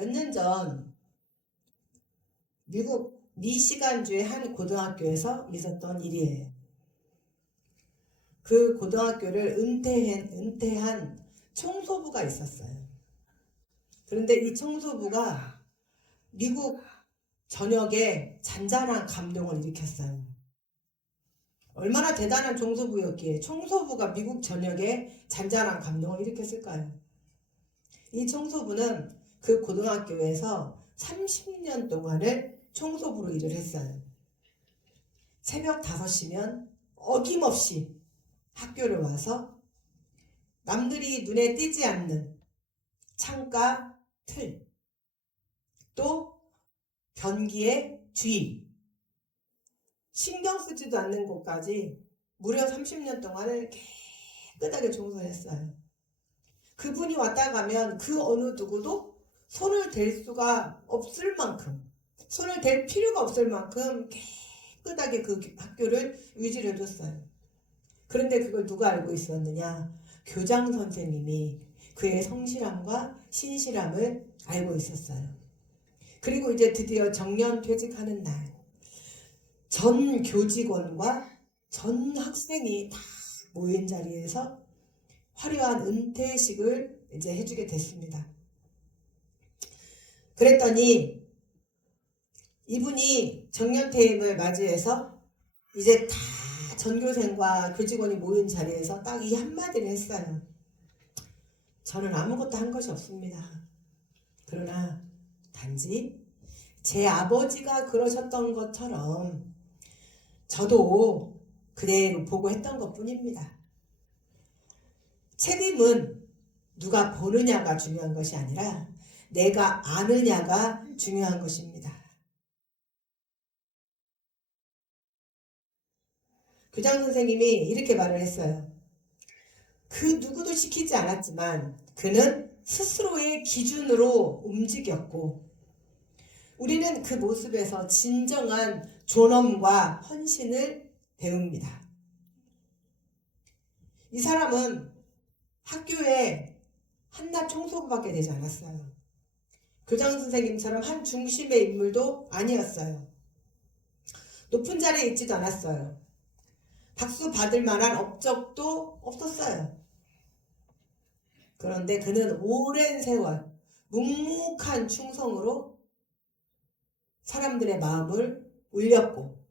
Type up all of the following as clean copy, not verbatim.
몇 년 전 미국 미시간주의 한 고등학교에서 있었던 일이에요. 그 고등학교를 은퇴한 청소부가 있었어요. 그런데 이 청소부가 미국 전역에 잔잔한 감동을 일으켰어요. 얼마나 대단한 청소부였기에 청소부가 미국 전역에 잔잔한 감동을 일으켰을까요? 이 청소부는 그 고등학교에서 30년 동안을 청소부로 일을 했어요. 새벽 5시면 어김없이 학교를 와서 남들이 눈에 띄지 않는 창가 틀, 또 변기의 주위, 신경 쓰지도 않는 곳까지 무려 30년 동안을 깨끗하게 청소했어요. 그분이 왔다 가면 그 어느 누구도 손을 댈 수가 없을 만큼, 손을 댈 필요가 없을 만큼 깨끗하게 그 학교를 유지를 해줬어요. 그런데 그걸 누가 알고 있었느냐? 교장 선생님이 그의 성실함과 신실함을 알고 있었어요. 그리고 이제 드디어 정년 퇴직하는 날, 전 교직원과 전 학생이 다 모인 자리에서 화려한 은퇴식을 이제 해주게 됐습니다. 그랬더니 이분이 정년퇴임을 맞이해서 이제 다 전교생과 교직원이 모인 자리에서 딱 이 한마디를 했어요. 저는 아무것도 한 것이 없습니다. 그러나 단지 제 아버지가 그러셨던 것처럼 저도 그대로 보고 했던 것뿐입니다. 책임은 누가 보느냐가 중요한 것이 아니라 내가 아느냐가 중요한 것입니다. 교장 선생님이 이렇게 말을 했어요. 그 누구도 시키지 않았지만 그는 스스로의 기준으로 움직였고 우리는 그 모습에서 진정한 존엄과 헌신을 배웁니다. 이 사람은 학교에 한낱 청소부밖에 되지 않았어요. 교장 선생님처럼 한 중심의 인물도 아니었어요. 높은 자리에 있지도 않았어요. 박수 받을 만한 업적도 없었어요. 그런데 그는 오랜 세월 묵묵한 충성으로 사람들의 마음을 울렸고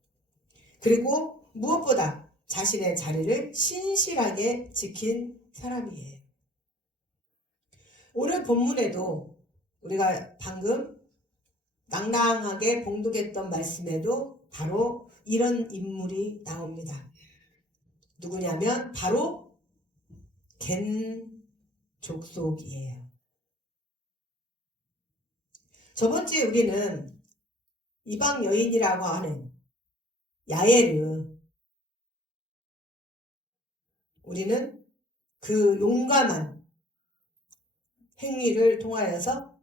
그리고 무엇보다 자신의 자리를 신실하게 지킨 사람이에요. 오늘 본문에도 우리가 방금 낭낭하게 봉독했던 말씀에도 바로 이런 인물이 나옵니다. 누구냐면 바로 겐 족속이에요. 저번 주에 우리는 이방 여인이라고 하는 야엘을 우리는 그 용감한 행위를 통하여서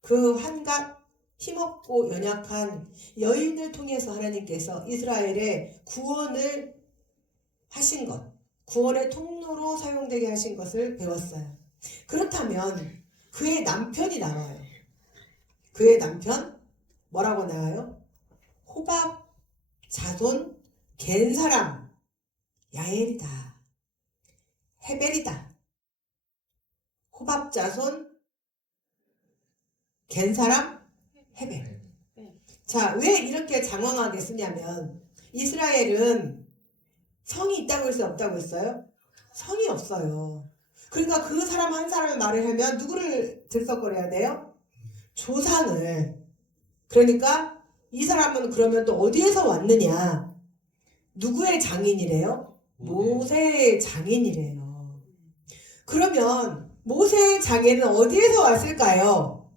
그 한갓 힘없고 연약한 여인을 통해서 하나님께서 이스라엘의 구원을 하신 것, 구원의 통로로 사용되게 하신 것을 배웠어요. 그렇다면 그의 남편이 나와요. 그의 남편 뭐라고 나와요? 호밥 자손 겐 사람 야엘이다. 헤벨이다. 호밥 자손 겐 사람 헤벨. 자, 왜 이렇게 장황하게 쓰냐면 이스라엘은 성이 있다고 했어요? 없다고 했어요? 성이 없어요. 그러니까 그 사람 한 사람을 말을 하면 누구를 들썩거려야 돼요? 조상을. 그러니까 이 사람은 그러면 또 어디에서 왔느냐? 누구의 장인이래요? 모세의 장인이래요. 그러면 모세의 장인은 어디에서 왔을까요?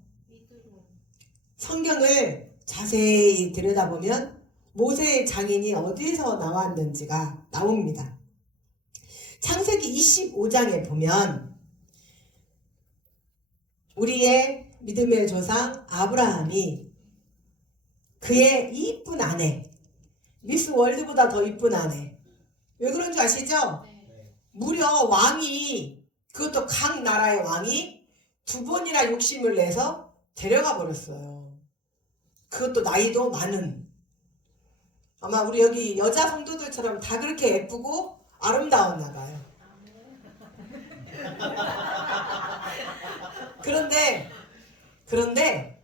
성경을 자세히 들여다보면 모세의 장인이 어디에서 나왔는지가 나옵니다. 창세기 25장에 보면 우리의 믿음의 조상 아브라함이 그의 이쁜 아내, 미스 월드보다 더 이쁜 아내, 왜 그런 줄 아시죠? 무려 왕이, 그것도 각 나라의 왕이 2번이나 욕심을 내서 데려가 버렸어요. 그것도 나이도 많은. 아마 우리 여기 여자 성도들처럼 다 그렇게 예쁘고 아름다웠나 봐요. 그런데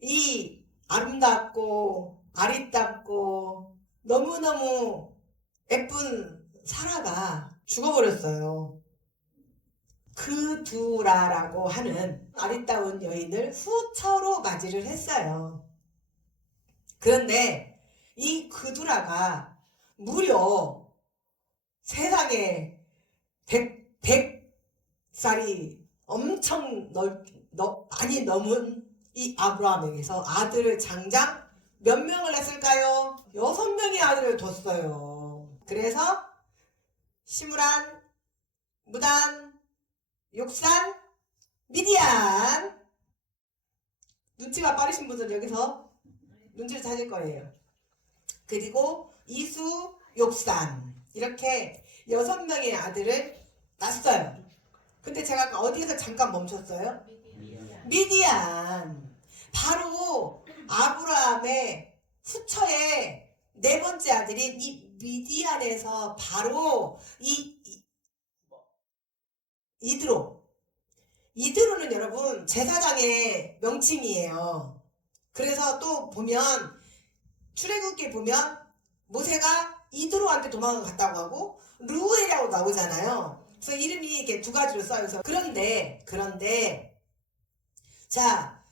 이 아름답고 아리답고 너무너무 예쁜 사라가 죽어버렸어요. 그두라라고 하는 아리따운 여인을 후처로 맞이를 했어요. 그런데 이 그두라가 무려 세상에 100살이 엄청 많이 넘은 이 아브라함에게서 아들을 장장 몇 명을 했을까요? 6명의 아들을 뒀어요. 그래서 시므란, 무단, 욕산, 미디안. 눈치가 빠르신 분들은 여기서 눈치를 찾을 거예요. 그리고 이수, 욕산. 이렇게 6명의 아들을 낳았어요. 근데 제가 아까 어디에서 잠깐 멈췄어요? 미디안. 바로 아브라함의 후처의 네 번째 아들인 이 미디안에서 바로 이드로는 여러분 제사장의 명칭이에요. 그래서 또 보면 출애굽기에 보면 모세가 이드로한테 도망을 갔다고 하고 르우엘이라고 나오잖아요. 그래서 이름이 이렇게 두 가지로 써요. 그런데 자,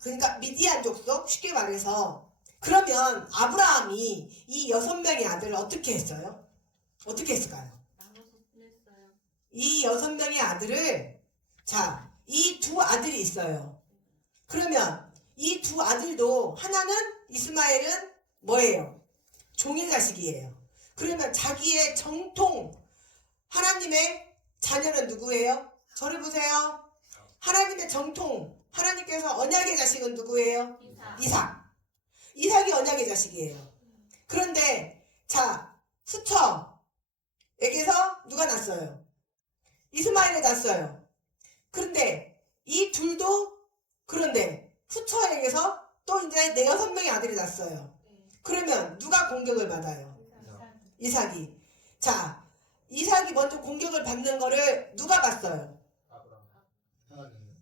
그러니까 미디안 족속 쉽게 말해서 그러면 아브라함이 이 6명의 아들을 어떻게 했어요? 어떻게 했을까요? 이 6명의 아들을 자, 이 두 아들이 있어요. 그러면 이 두 아들도 하나는 이스마엘은 뭐예요? 종의 자식이에요. 그러면 자기의 정통 하나님의 자녀는 누구예요? 저를 보세요. 하나님의 정통 하나님께서 언약의 자식은 누구예요? 이삭이 언약의 자식이에요. 그런데 자 후처에게서 누가 낳았어요? 이스마엘을 낳았어요. 그런데 이 둘도 그런데 후처에게서 또 이제 6명의 아들이 낳았어요. 그러면 누가 공격을 받아요? 이삭이. 자, 이삭이 먼저 공격을 받는 거를 누가 봤어요?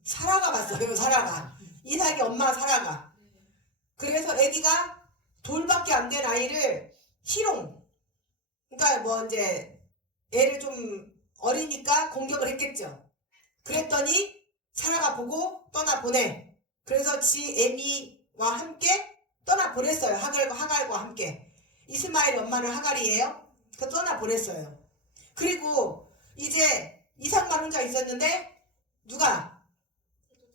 사라가 봤어요. 사라가. 이삭이 엄마 사라가. 그래서 아기가 돌밖에 안 된 아이를 희롱. 그러니까 뭐 이제 애를 좀 어리니까 공격을 했겠죠. 그랬더니 사라가 보고 떠나보내. 그래서 지 애미와 함께 떠나보냈어요. 하갈과 함께. 이스마엘 엄마는 하갈이에요. 그 떠나보냈어요. 그리고 이제 이삭만 혼자 있었는데 누가?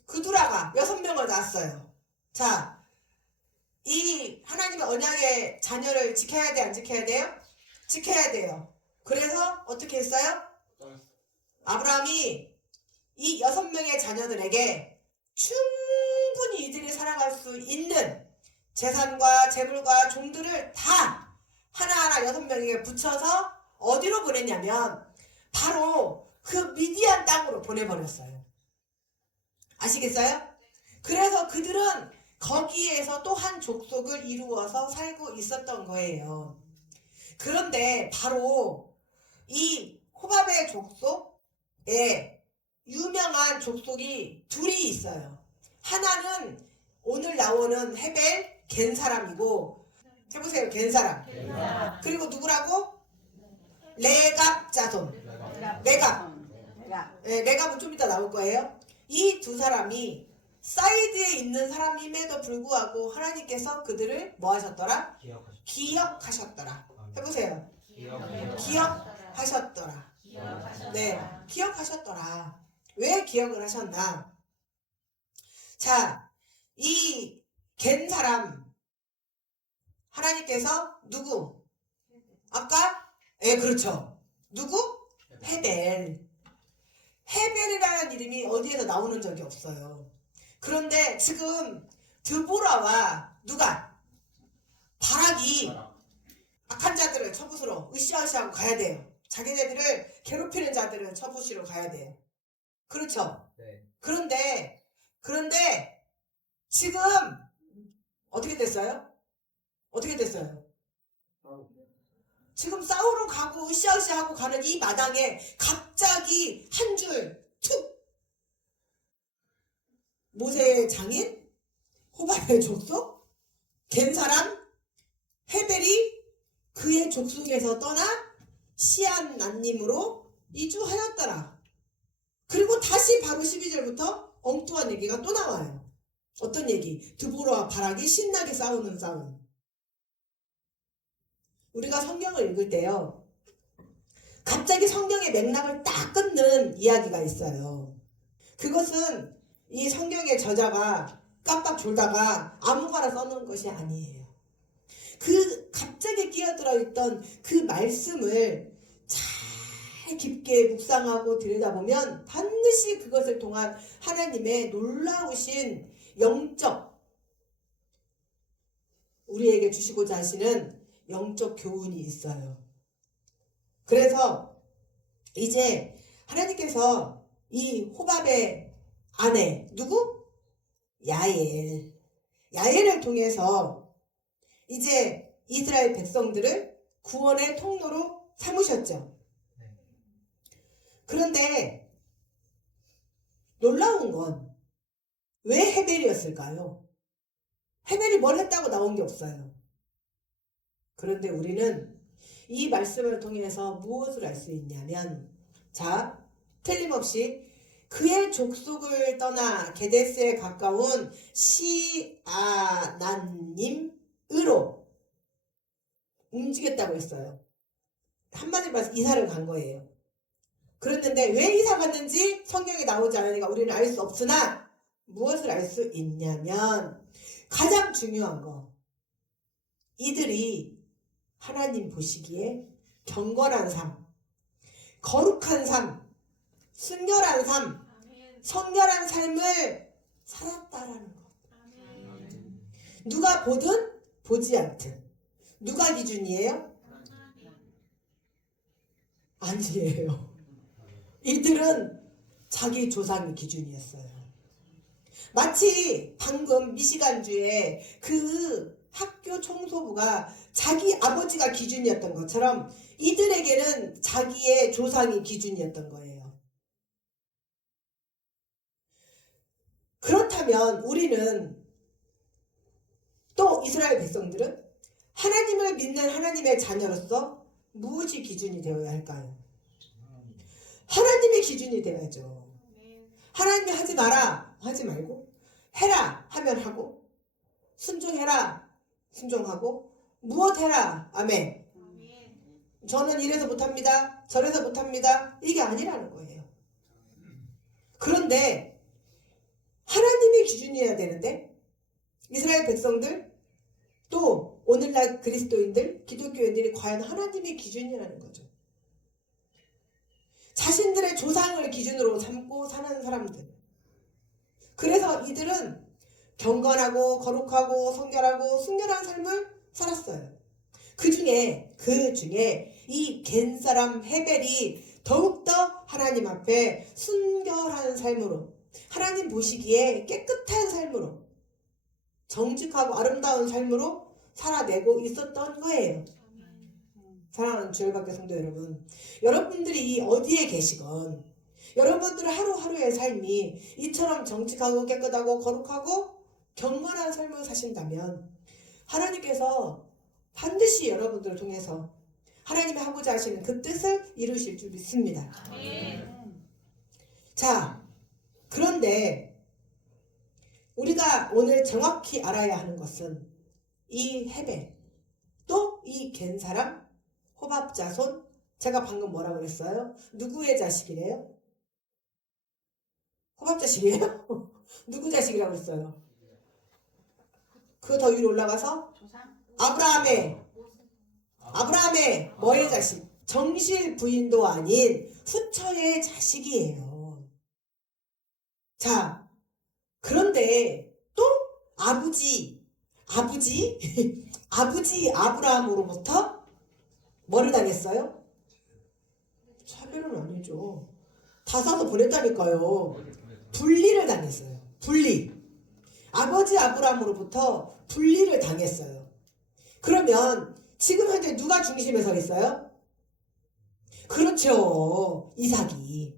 그두라가 6명을 낳았어요. 자, 이 하나님의 언약의 자녀를 지켜야 돼, 안 지켜야 돼요? 지켜야 돼요. 그래서 어떻게 했어요? 아브라함이 이 6명의 자녀들에게 충분히 이들이 살아갈 수 있는 재산과 재물과 종들을 다 하나하나 6명에게 붙여서 어디로 보냈냐면 바로 그 미디안 땅으로 보내버렸어요. 아시겠어요? 그래서 그들은 거기에서 또 한 족속을 이루어서 살고 있었던 거예요. 그런데 바로 이 호밥의 족속에 유명한 족속이 둘이 있어요. 하나는 오늘 나오는 헤벨 겐 사람이고, 해보세요. 겐 사람. 그리고 누구라고? 레갑 자손. 레갑. 네, 레갑은 좀 이따 나올 거예요. 이 두 사람이 사이드에 있는 사람임에도 불구하고 하나님께서 그들을 뭐 하셨더라? 기억하셨더라. 해보세요. 기억하셨더라. 네, 기억하셨더라. 왜 기억을 하셨나? 자, 이 겐 사람 하나님께서 누구? 아까? 예, 그렇죠. 누구? 헤벨. 헤벨이라는 이름이 어디에서 나오는 적이 없어요. 그런데 지금 드보라와 누가? 바락이 악한 자들을 쳐부수러 으쌰으쌰하고 가야 돼요. 자기네들을 괴롭히는 자들을 쳐부시러 가야 돼요. 그렇죠? 네. 그런데 지금 어떻게 됐어요? 어떻게 됐어요? 지금 싸우러 가고 으쌰으쌰하고 가는 이 마당에 갑자기 한 줄 툭! 모세의 장인, 호밥의 족속, 겐 사람, 헤벨이 그의 족속에서 떠나 시안난님으로 이주하였더라. 그리고 다시 바로 12절부터 엉뚱한 얘기가 또 나와요. 어떤 얘기? 드보라와 바락이 신나게 싸우는 싸움. 우리가 성경을 읽을 때요, 갑자기 성경의 맥락을 딱 끊는 이야기가 있어요. 그것은 이 성경의 저자가 깜빡 졸다가 아무거나 써놓은 것이 아니에요. 그 갑자기 끼어들어 있던 그 말씀을 잘 깊게 묵상하고 들여다보면 반드시 그것을 통한 하나님의 놀라우신 영적, 우리에게 주시고자 하시는 영적 교훈이 있어요. 그래서 이제 하나님께서 이 호밥의 아내, 누구? 야엘을 통해서 이제 이스라엘 백성들을 구원의 통로로 삼으셨죠. 그런데 놀라운 건 왜 헤벨이었을까요? 헤벨이 뭘 했다고 나온 게 없어요. 그런데 우리는 이 말씀을 통해서 무엇을 알 수 있냐면, 자, 틀림없이 그의 족속을 떠나 게데스에 가까운 시아난님으로 움직였다고 했어요. 한마디로 말해서 이사를 간 거예요. 그랬는데 왜 이사 갔는지 성경에 나오지 않으니까 우리는 알 수 없으나 무엇을 알 수 있냐면, 가장 중요한 거, 이들이 하나님 보시기에 경건한 삶, 거룩한 삶, 순결한 삶, 성결한 삶을 살았다라는 것. 누가 보든 보지 않든. 누가 기준이에요? 아니에요. 이들은 자기 조상이 기준이었어요. 마치 방금 미시간주에 그 학교 청소부가 자기 아버지가 기준이었던 것처럼 이들에게는 자기의 조상이 기준이었던 거예요. 그렇다면 우리는, 또 이스라엘 백성들은 하나님을 믿는 하나님의 자녀로서 무엇이 기준이 되어야 할까요? 하나님의 기준이 되어야죠. 하나님이 하지 마라 하지 말고, 해라 하면 하고, 순종해라 순종하고, 무엇 해라, 아멘. 저는 이래서 못합니다, 저래서 못합니다, 이게 아니라는 거예요. 그런데 하나님이 기준이어야 되는데 이스라엘 백성들, 또 오늘날 그리스도인들, 기독교인들이 과연 하나님의 기준이라는 거죠. 자신들의 조상을 기준으로 삼고 사는 사람들. 그래서 이들은 경건하고 거룩하고 성결하고 순결한 삶을 살았어요. 그 중에 이 겐 사람 헤벨이 더욱더 하나님 앞에 순결한 삶으로, 하나님 보시기에 깨끗한 삶으로, 정직하고 아름다운 삶으로 살아내고 있었던 거예요. 사랑하는 주일학교 성도 여러분, 여러분들이 어디에 계시건 여러분들의 하루하루의 삶이 이처럼 정직하고 깨끗하고 거룩하고 경건한 삶을 사신다면 하나님께서 반드시 여러분들을 통해서 하나님이 하고자 하시는 그 뜻을 이루실 줄 믿습니다. 자, 그런데 우리가 오늘 정확히 알아야 하는 것은 이 헤벨, 또 이 겐 사람, 호밥 자손, 제가 방금 뭐라고 그랬어요? 누구의 자식이래요? 호밥 자식이에요? 누구 자식이라고 했어요? 그 더 위로 올라가서 아브라함의 뭐의 자식? 정실 부인도 아닌 후처의 자식이에요. 자, 그런데 또 아버지 아브라함으로부터 뭐를 당했어요? 차별은 아니죠. 다 사서 보냈다니까요. 분리를 당했어요. 분리. 아버지 아브라함으로부터 분리를 당했어요. 그러면 지금 현재 누가 중심에 서 있어요? 그렇죠. 이삭이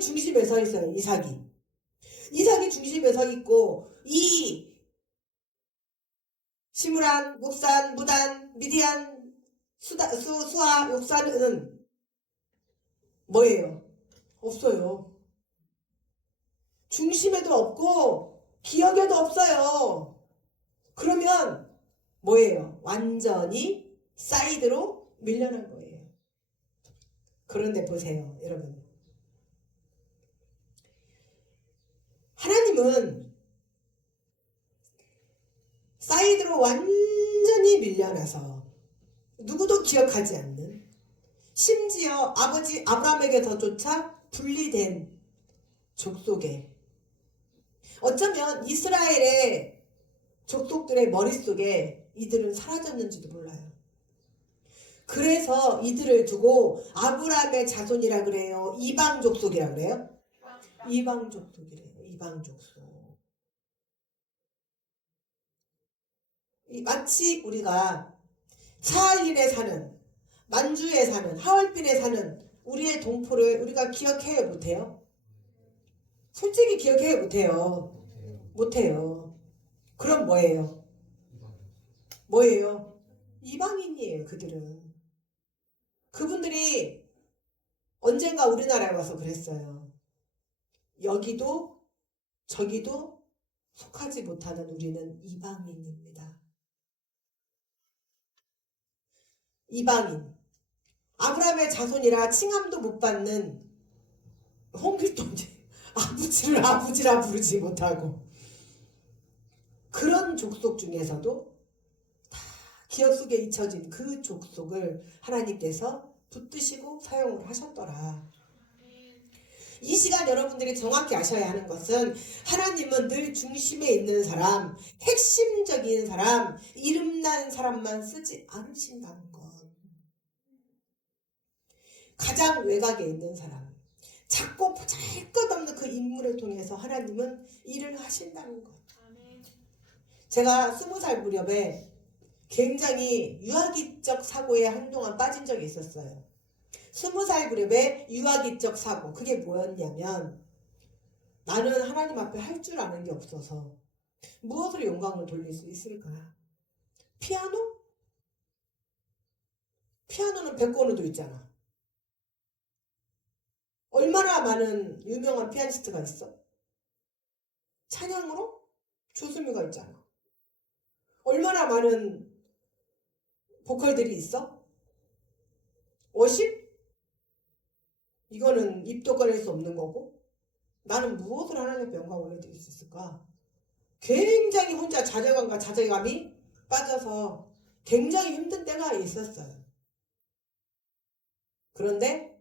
중심에 서 있어요. 이삭이 중심에 서 있고 이 시므란, 목산, 무단, 미디안, 수아, 욕산은 뭐예요? 없어요. 중심에도 없고 기억에도 없어요. 그러면 뭐예요? 완전히 사이드로 밀려난 거예요. 그런데 보세요, 여러분. 하나님은 사이드로 완전히 밀려나서 누구도 기억하지 않는, 심지어 아버지 아브라함에게서조차 분리된 족속에, 어쩌면 이스라엘의 족속들의 머릿속에 이들은 사라졌는지도 몰라요. 그래서 이들을 두고 아브라함의 자손이라 그래요? 이방 족속이라 그래요? 이방 족속이래요. 이방 족속. 마치 우리가 사할린에 사는, 만주에 사는, 하얼빈에 사는 우리의 동포를 우리가 기억해요, 못해요? 솔직히 기억해요, 못해요? 못해요. 그럼 뭐예요? 뭐예요? 이방인이에요, 그들은. 그분들이 언젠가 우리나라에 와서 그랬어요. 여기도 저기도 속하지 못하는 우리는 이방인입니다. 이방인. 아브라함의 자손이라 칭함도 못 받는, 홍길동 아버지를 아버지라 부르지 못하고, 그런 족속 중에서도 다 기억 속에 잊혀진 그 족속을 하나님께서 붙드시고 사용을 하셨더라. 이 시간 여러분들이 정확히 아셔야 하는 것은, 하나님은 늘 중심에 있는 사람, 핵심적인 사람, 이름난 사람만 쓰지 않으신다는 것. 가장 외곽에 있는 사람, 작고 보잘것없는 그 인물을 통해서 하나님은 일을 하신다는 것. 제가 20살 무렵에 굉장히 유아기적 사고에 한동안 빠진 적이 있었어요. 20살 무렵에 유아기적 사고. 그게 뭐였냐면, 나는 하나님 앞에 할 줄 아는 게 없어서 무엇으로 영광을 돌릴 수 있을까? 피아노? 피아노는 백건우도 있잖아. 얼마나 많은 유명한 피아니스트가 있어? 찬양으로? 조수미가 있잖아. 얼마나 많은 보컬들이 있어? 워십? 이거는 입도 꺼낼 수 없는 거고. 나는 무엇을 하나님 앞에 영광을 올려드릴 수 있을까? 굉장히 혼자 자존감과 자괴감이 빠져서 굉장히 힘든 때가 있었어요. 그런데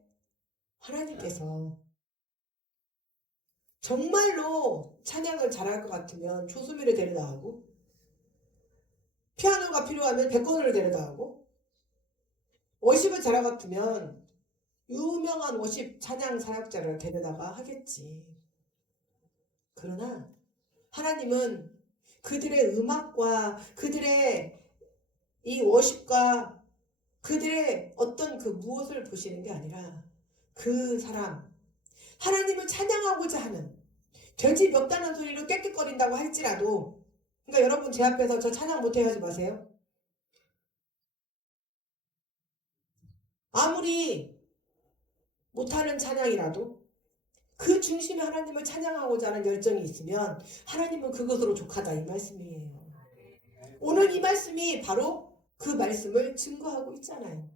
하나님께서 정말로 찬양을 잘할 것 같으면 조수미를 데려다 하고, 피아노가 필요하면 백건우를 데려다 하고, 워십을 잘할 것 같으면 유명한 워십 찬양 사역자를 데려다가 하겠지. 그러나 하나님은 그들의 음악과 그들의 이 워십과 그들의 어떤 그 무엇을 보시는 게 아니라, 그 사람, 하나님을 찬양하고자 하는, 돼지 멱다는 소리로 꽥꽥거린다고 할지라도, 그러니까 여러분 제 앞에서 저 찬양 못해 하지 마세요. 아무리 못하는 찬양이라도 그 중심에 하나님을 찬양하고자 하는 열정이 있으면 하나님은 그것으로 족하다, 이 말씀이에요. 오늘 이 말씀이 바로 그 말씀을 증거하고 있잖아요.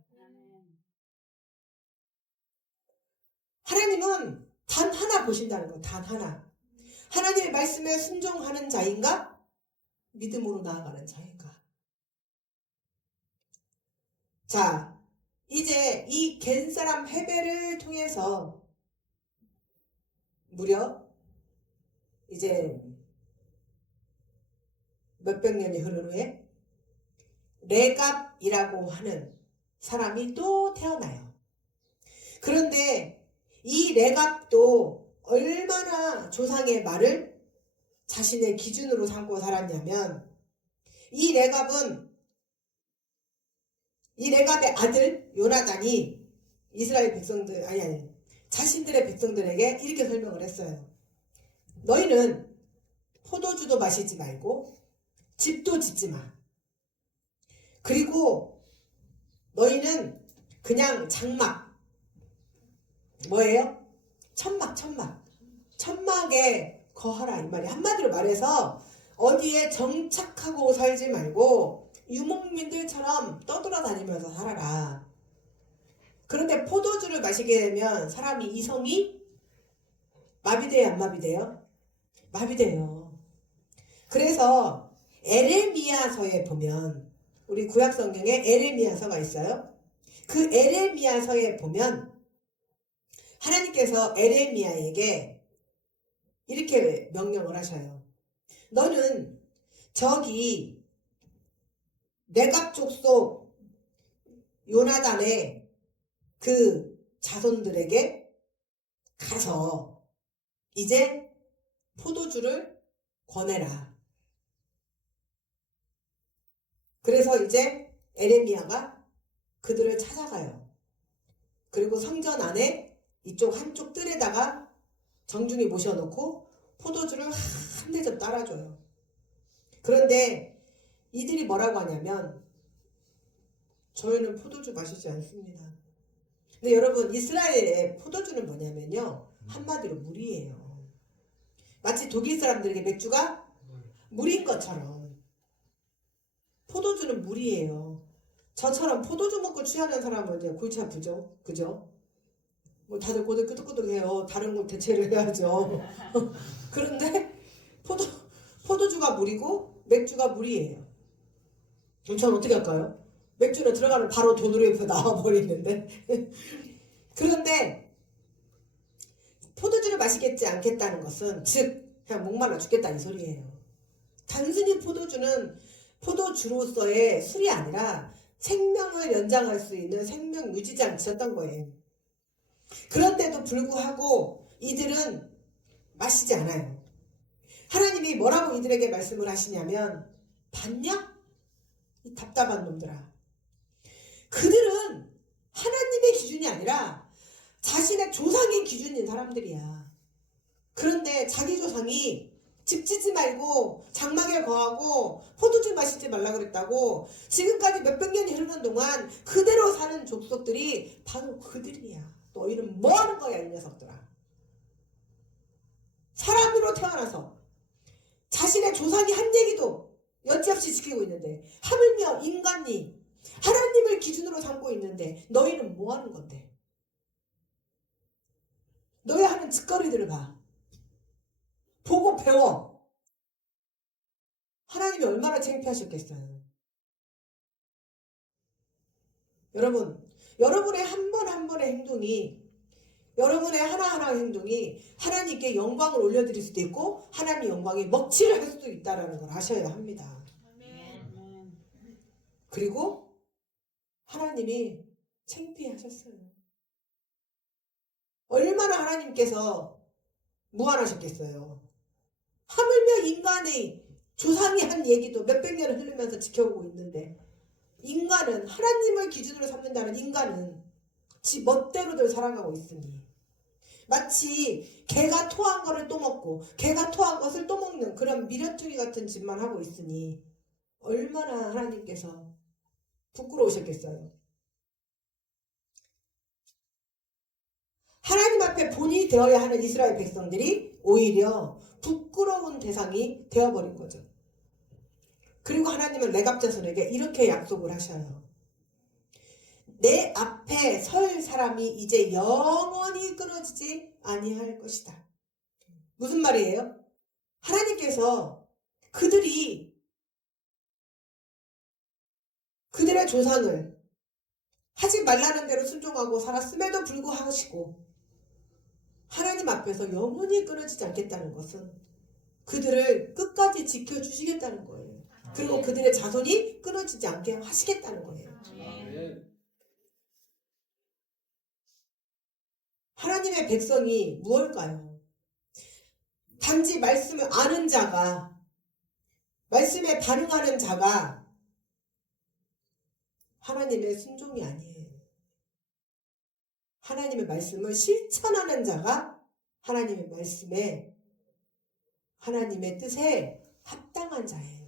하나님은 단 하나 보신다는 거, 단 하나. 하나님의 말씀에 순종하는 자인가? 믿음으로 나아가는 자인가? 자, 이제 이 겐사람 헤벨을 통해서 무려 이제 몇백 년이 흐른 후에 레갑이라고 하는 사람이 또 태어나요. 그런데 이 레갑도 얼마나 조상의 말을 자신의 기준으로 삼고 살았냐면 이 레갑의 아들 요나단이 이스라엘 백성들 아니 자신들의 백성들에게 이렇게 설명을 했어요. 너희는 포도주도 마시지 말고 집도 짓지 마. 그리고 너희는 그냥 장막 뭐예요? 천막에 거하라 이 말이. 한마디로 말해서 어디에 정착하고 살지 말고 유목민들처럼 떠돌아다니면서 살아라. 그런데 포도주를 마시게 되면 사람이 이성이 마비돼요, 안 마비돼요? 마비돼요. 그래서 에레미야서에 보면 우리 구약 성경에 에레미야서가 있어요. 그 에레미야서에 보면 하나님께서 에레미야에게 이렇게 명령을 하셔요. 너는 저기 레갑 족속 요나단의 그 자손들에게 가서 이제 포도주를 권해라. 그래서 이제 에레미야가 그들을 찾아가요. 그리고 성전 안에 이쪽 한쪽 뜰에다가 정중히 모셔놓고 포도주를 한 대접 따라줘요. 그런데 이들이 뭐라고 하냐면 저희는 포도주 마시지 않습니다. 근데 여러분 이스라엘의 포도주는 뭐냐면요. 한마디로 물이에요. 마치 독일 사람들에게 맥주가 물인 것처럼 포도주는 물이에요. 저처럼 포도주 먹고 취하는 사람은 이제 골치 아프죠. 그죠? 뭐 다들 고들 끄덕끄덕해요. 다른 거 대체를 해야죠. 그런데 포도주가 물이고 맥주가 물이에요. 그럼 저는 어떻게 할까요? 맥주는 들어가면 바로 돈으로 나와버리는데. 그런데 포도주를 마시겠지 않겠다는 것은 즉 그냥 목말라 죽겠다 이 소리예요. 단순히 포도주로서의 술이 아니라 생명을 연장할 수 있는 생명 유지 장치였던 거예요. 그런데도 불구하고 이들은 마시지 않아요. 하나님이 뭐라고 이들에게 말씀을 하시냐면 봤냐? 이 답답한 놈들아. 그들은 하나님의 기준이 아니라 자신의 조상의 기준인 사람들이야. 그런데 자기 조상이 집 짓지 말고 장막에 거하고 포도주 마시지 말라고 그랬다고 지금까지 몇백 년이 흐르는 동안 그대로 사는 족속들이 바로 그들이야. 너희는 뭐 하는 거야 이 녀석들아. 사람으로 태어나서 자신의 조상이 한 얘기도 여지없이 지키고 있는데 하물며 인간이 하나님을 기준으로 삼고 있는데 너희는 뭐 하는 건데? 너희 하는 짓거리들을 봐. 보고 배워. 하나님이 얼마나 창피하셨겠어요. 여러분, 여러분의 한 번 한 번의 행동이 여러분의 하나하나의 행동이 하나님께 영광을 올려드릴 수도 있고 하나님 영광에 먹칠을 할 수도 있다는 걸 아셔야 합니다. 그리고 하나님이 창피하셨어요. 얼마나 하나님께서 무한하셨겠어요. 하물며 인간의 조상이 한 얘기도 몇백 년을 흐르면서 지켜보고 있는데 인간은 하나님을 기준으로 삼는다는 인간은 지 멋대로들 살아가고 있으니 마치 개가 토한 거를 또 먹고 개가 토한 것을 또 먹는 그런 미련투기 같은 짓만 하고 있으니 얼마나 하나님께서 부끄러우셨겠어요. 하나님 앞에 본이 되어야 하는 이스라엘 백성들이 오히려 부끄러운 대상이 되어버린 거죠. 그리고 하나님은 레갑 자손에게 이렇게 약속을 하셔요. 내 앞에 설 사람이 이제 영원히 끊어지지 아니할 것이다. 무슨 말이에요? 하나님께서 그들의 조상을 하지 말라는 대로 순종하고 살았음에도 불구하고 하나님 앞에서 영원히 끊어지지 않겠다는 것은 그들을 끝까지 지켜주시겠다는 거예요. 그리고 그들의 자손이 끊어지지 않게 하시겠다는 거예요. 하나님의 백성이 무엇일까요? 단지 말씀을 아는 자가, 말씀에 반응하는 자가 하나님의 순종이 아니에요. 하나님의 말씀을 실천하는 자가 하나님의 말씀에, 하나님의 뜻에 합당한 자예요.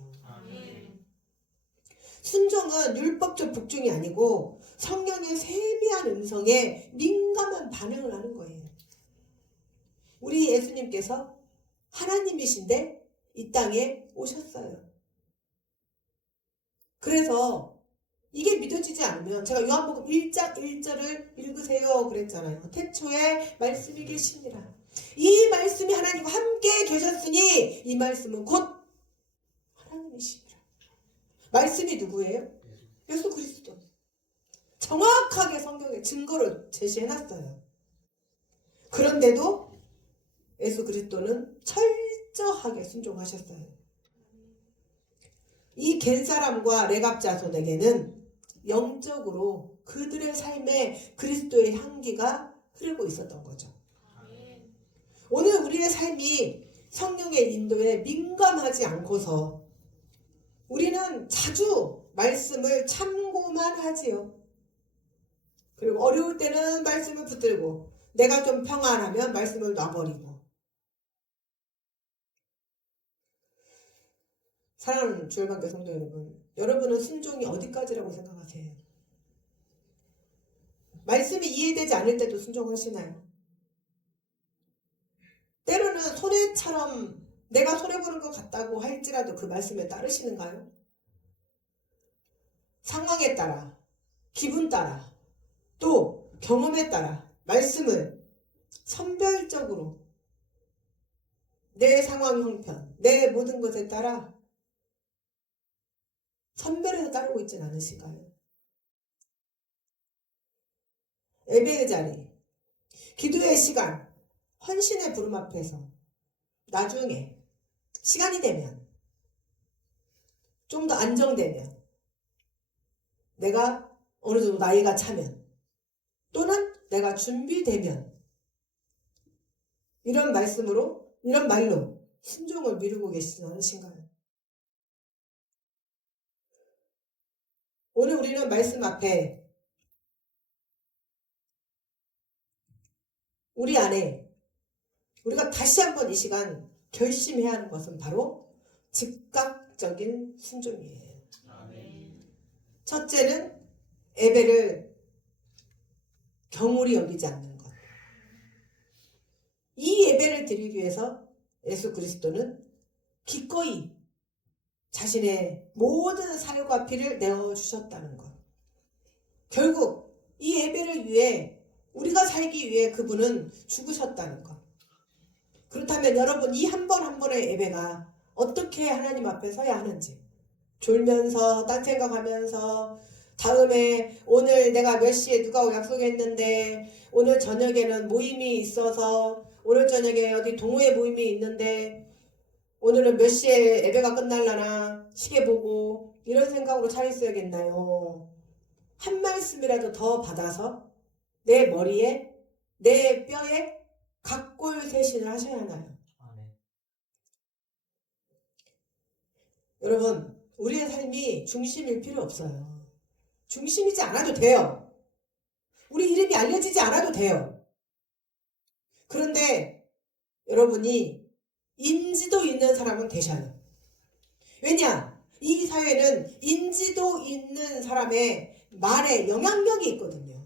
순종은 율법적 복종이 아니고 성령의 세미한 음성에 민감한 반응을 하는 거예요. 우리 예수님께서 하나님이신데 이 땅에 오셨어요. 그래서 이게 믿어지지 않으면, 제가 요한복음 1장 1절을 읽으세요 그랬잖아요. 태초에 말씀이 계시니라. 이 말씀이 하나님과 함께 계셨으니 이 말씀은 곧 하나님이시니라. 말씀이 누구예요? 예수 그리스도. 정확하게 성경에 증거를 제시해놨어요. 그런데도 예수 그리스도는 철저하게 순종하셨어요. 이 겐사람과 레갑 자손에게는 영적으로 그들의 삶에 그리스도의 향기가 흐르고 있었던 거죠. 오늘 우리의 삶이 성령의 인도에 민감하지 않고서 우리는 자주 말씀을 참고만 하지요. 그리고 어려울 때는 말씀을 붙들고, 내가 좀 평안하면 말씀을 놔버리고. 사랑하는 주일반교 성도 여러분, 여러분은 순종이 어디까지라고 생각하세요? 말씀이 이해되지 않을 때도 순종하시나요? 때로는 손해처럼 내가 손해보는 것 같다고 할지라도 그 말씀에 따르시는가요? 상황에 따라, 기분 따라, 또 경험에 따라 말씀을 선별적으로 내 상황 형편, 내 모든 것에 따라 선별해서 따르고 있진 않으신가요? 예배의 자리, 기도의 시간, 헌신의 부름 앞에서 나중에 시간이 되면, 좀 더 안정되면, 내가 어느 정도 나이가 차면, 또는 내가 준비되면, 이런 말씀으로, 이런 말로 순종을 미루고 계시지 않으신가요? 오늘 우리는 말씀 앞에 우리 안에 우리가 다시 한번 이 시간 결심해야 하는 것은 바로 즉각적인 순종이에요. 첫째는 예배를 경홀히 여기지 않는 것. 이 예배를 드리기 위해서 예수 그리스도는 기꺼이 자신의 모든 살과 피를 내어주셨다는 것. 결국 이 예배를 위해, 우리가 살기 위해 그분은 죽으셨다는 것. 그렇다면 여러분, 이 한 번 한 번의 예배가 어떻게 하나님 앞에 서야 하는지, 졸면서 딴 생각하면서, 다음에 오늘 내가 몇 시에 누가 약속했는데, 오늘 저녁에는 모임이 있어서, 오늘 저녁에 어디 동호회 모임이 있는데, 오늘은 몇 시에 예배가 끝날라나 시계 보고, 이런 생각으로 차렸어야겠나요? 한 말씀이라도 더 받아서 내 머리에, 내 뼈에 각골 세신을 하셔야 하나요? 여러분, 우리의 삶이 중심일 필요 없어요. 중심이지 않아도 돼요. 우리 이름이 알려지지 않아도 돼요. 그런데 여러분이 인지도 있는 사람은 되셔요. 왜냐? 이 사회는 인지도 있는 사람의 말에 영향력이 있거든요.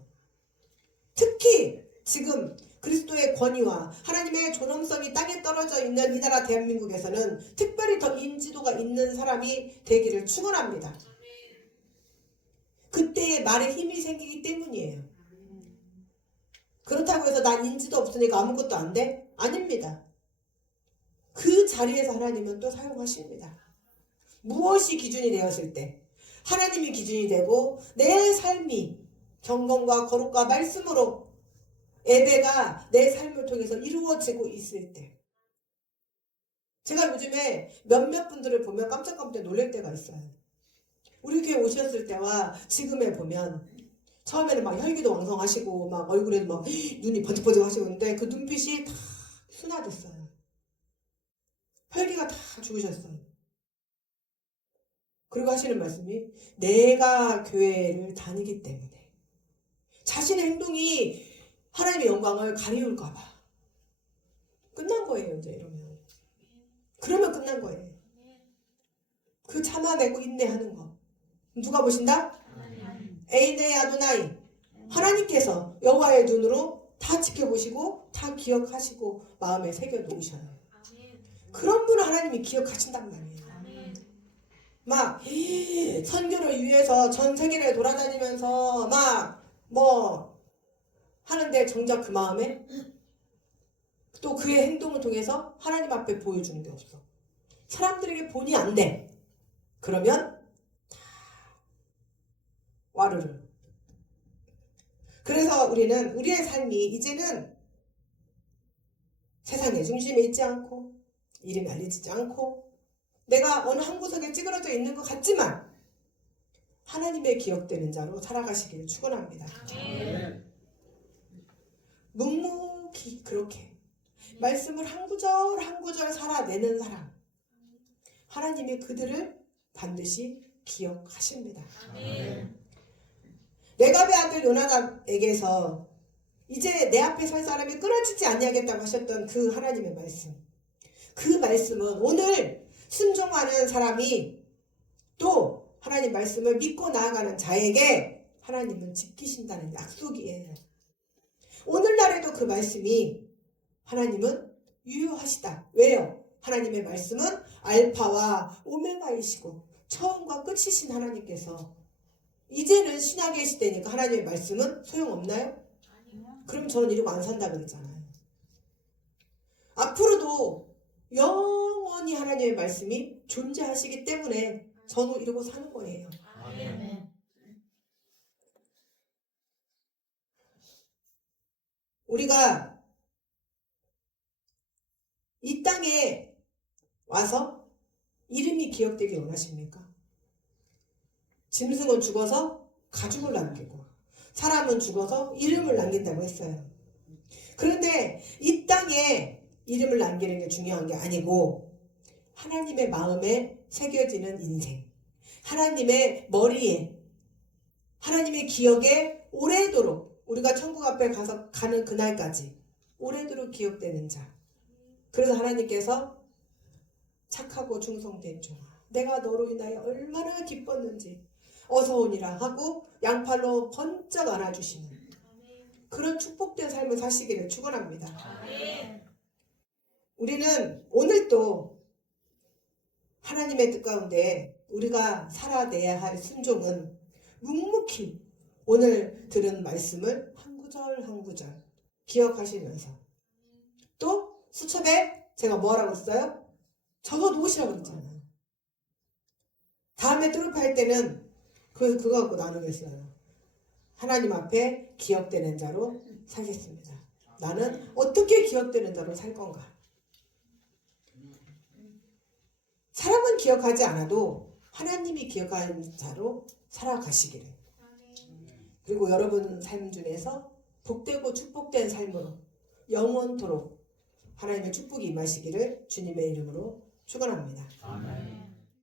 특히 지금 그리스도의 권위와 하나님의 존엄성이 땅에 떨어져 있는 이 나라 대한민국에서는 특별히 더 인지도가 있는 사람이 되기를 축원합니다. 그때의 말에 힘이 생기기 때문이에요. 그렇다고 해서 난 인지도 없으니까 아무것도 안 돼? 아닙니다. 그 자리에서 하나님은 또 사용하십니다. 무엇이 기준이 되었을 때, 하나님이 기준이 되고 내 삶이 경건과 거룩과 말씀으로 예배가 내 삶을 통해서 이루어지고 있을 때, 제가 요즘에 몇몇 분들을 보면 깜짝깜짝 놀랄 때가 있어요. 우리 교회 오셨을 때와 지금에 보면 처음에는 막 혈기도 왕성하시고 막 얼굴에도 막 눈이 번쩍번쩍 하시는데 그 눈빛이 다 순화됐어요. 혈기가 다 죽으셨어요. 그리고 하시는 말씀이 내가 교회를 다니기 때문에 자신의 행동이 하나님의 영광을 가리울까 봐 끝난 거예요. 이제 이러면 그러면 끝난 거예요. 그 참아내고 인내하는 거 누가 보신다? 에이네 아도나이 하나님께서 여호와의 눈으로 다 지켜보시고 다 기억하시고 마음에 새겨 놓으셔요. 그런 분을 하나님이 기억하신단 말이에요. 막 선교를 위해서 전 세계를 돌아다니면서 막 뭐 하는데 정작 그 마음에 또 그의 행동을 통해서 하나님 앞에 보여주는 게 없어. 사람들에게 본이 안 돼. 그러면 와르르. 그래서 우리는 우리의 삶이 이제는 세상의 중심에 있지 않고 이름이 알려지지 않고 내가 어느 한 구석에 찌그러져 있는 것 같지만 하나님의 기억되는 자로 살아가시기를 축원합니다. 묵묵히 그렇게 말씀을 한 구절 한 구절 살아내는 사람 하나님이 그들을 반드시 기억하십니다. 레갑의 아들 요나단에게서 이제 내 앞에 설 사람이 끊어지지 아니하겠다고 하셨던 그 하나님의 말씀 그 말씀은 오늘 순종하는 사람이 또 하나님 말씀을 믿고 나아가는 자에게 하나님은 지키신다는 약속이에요. 오늘날에도 그 말씀이 하나님은 유효하시다. 왜요? 하나님의 말씀은 알파와 오메가이시고 처음과 끝이신 하나님께서 이제는 신약의 시대니까 하나님의 말씀은 소용없나요? 그럼 저는 이러고 안 산다 그랬잖아요. 앞으로도 영원히 하나님의 말씀이 존재하시기 때문에 저는 이러고 사는 거예요. 우리가 이 땅에 와서 이름이 기억되길 원하십니까? 짐승은 죽어서 가죽을 남기고 사람은 죽어서 이름을 남긴다고 했어요. 그런데 이 땅에 이름을 남기는 게 중요한 게 아니고 하나님의 마음에 새겨지는 인생 하나님의 머리에 하나님의 기억에 오래도록 우리가 천국 앞에 가서 가는 그날까지 오래도록 기억되는 자 그래서 하나님께서 착하고 충성된 종아 내가 너로 인하여 얼마나 기뻤는지 어서 오니라 하고 양팔로 번쩍 안아주시는 그런 축복된 삶을 사시기를 축원합니다. 우리는 오늘 또 하나님의 뜻 가운데 우리가 살아내야 할 순종은 묵묵히 오늘 들은 말씀을 한 구절 한 구절 기억하시면서 또 수첩에 제가 뭐라고 했어요? 적어 놓으시라고 그랬잖아요. 다음에 뚜룹할 때는 그거 갖고 나누겠어요. 하나님 앞에 기억되는 자로 살겠습니다. 나는 어떻게 기억되는 자로 살 건가? 사람은 기억하지 않아도 하나님이 기억하는 자로 살아가시기를. 그리고 여러분 삶 중에서 복되고 축복된 삶으로 영원토록 하나님의 축복이 임하시기를 주님의 이름으로 축원합니다.